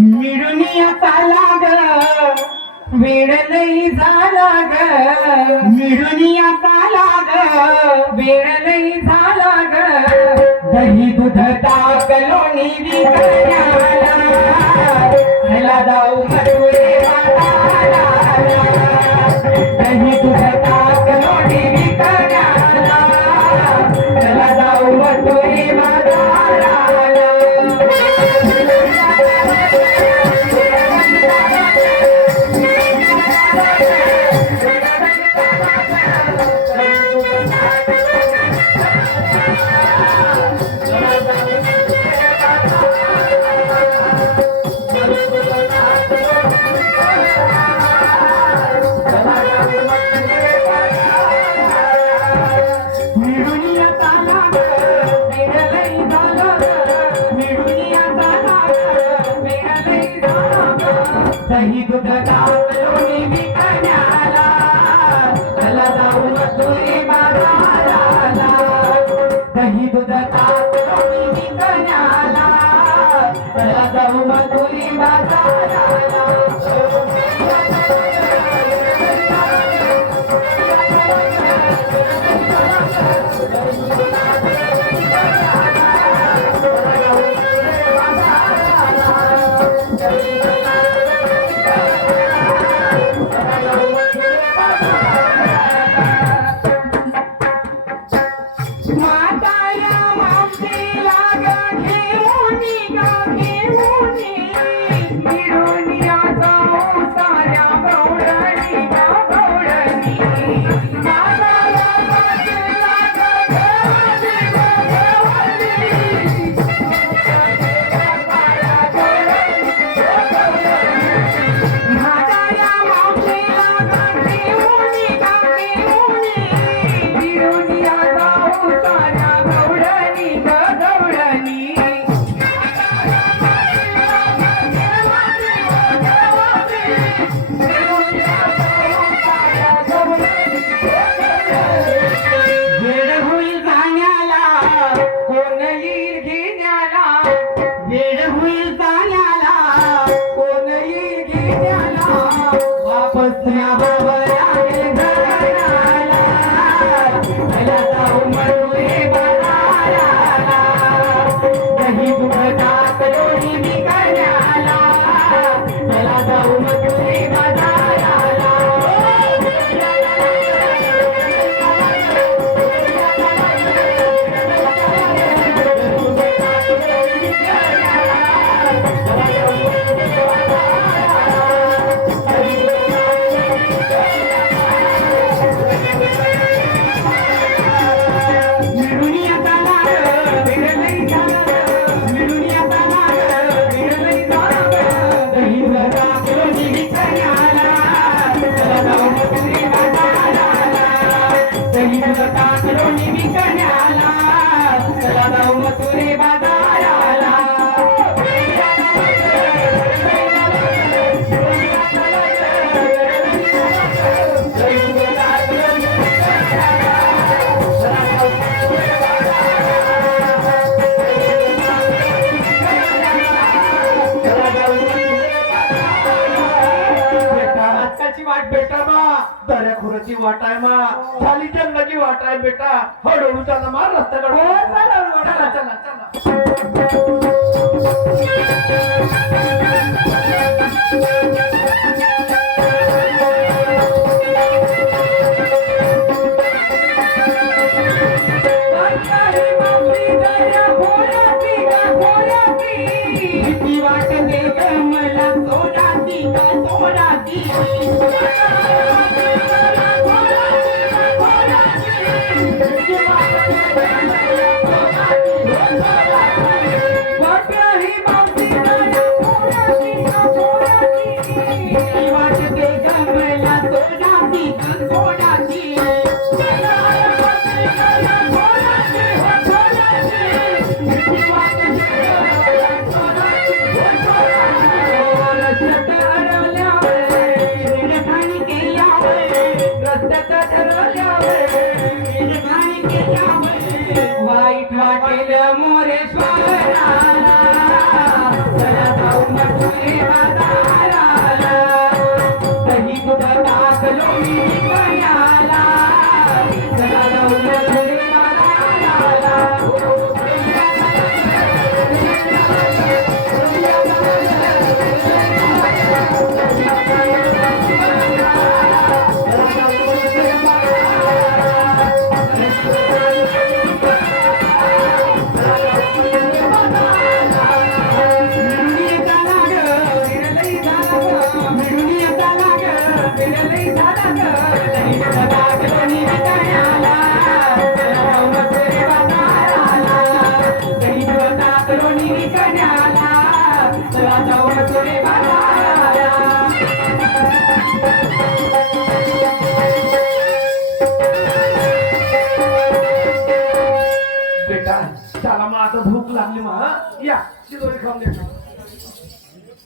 मिळूनिया चाला ग वेळ लई झाला ग मिळूनिया चाला ग वेळ लई झाला ग दही दूध ताक लोणी विकण्याला ह्याला जाऊ मधुरे वाटाला दही दूध ताक लोणी विकण्याला ह्याला जाऊ मधुरे वाटाला दही दूध ताक लोणी विकण्याला ह्याला जाऊ मधुरे बाजाराला दही दूध ताक लोणी विकण्याला ह्याला जाऊ मधुरे बाजाराला दऱ्याखोराची वाट आहे मा खाली जंगलाची वाट आहे बेटा हळूहळू चला मार रस्त्याकडे चला चला चला वाईट वाटेल मोरे स्वाराला चला जाऊ मथुरे जाऊ मथुरी बाजाराला बेटा चला मग आता भूक लागली मा या शिदोरी खाऊन देतो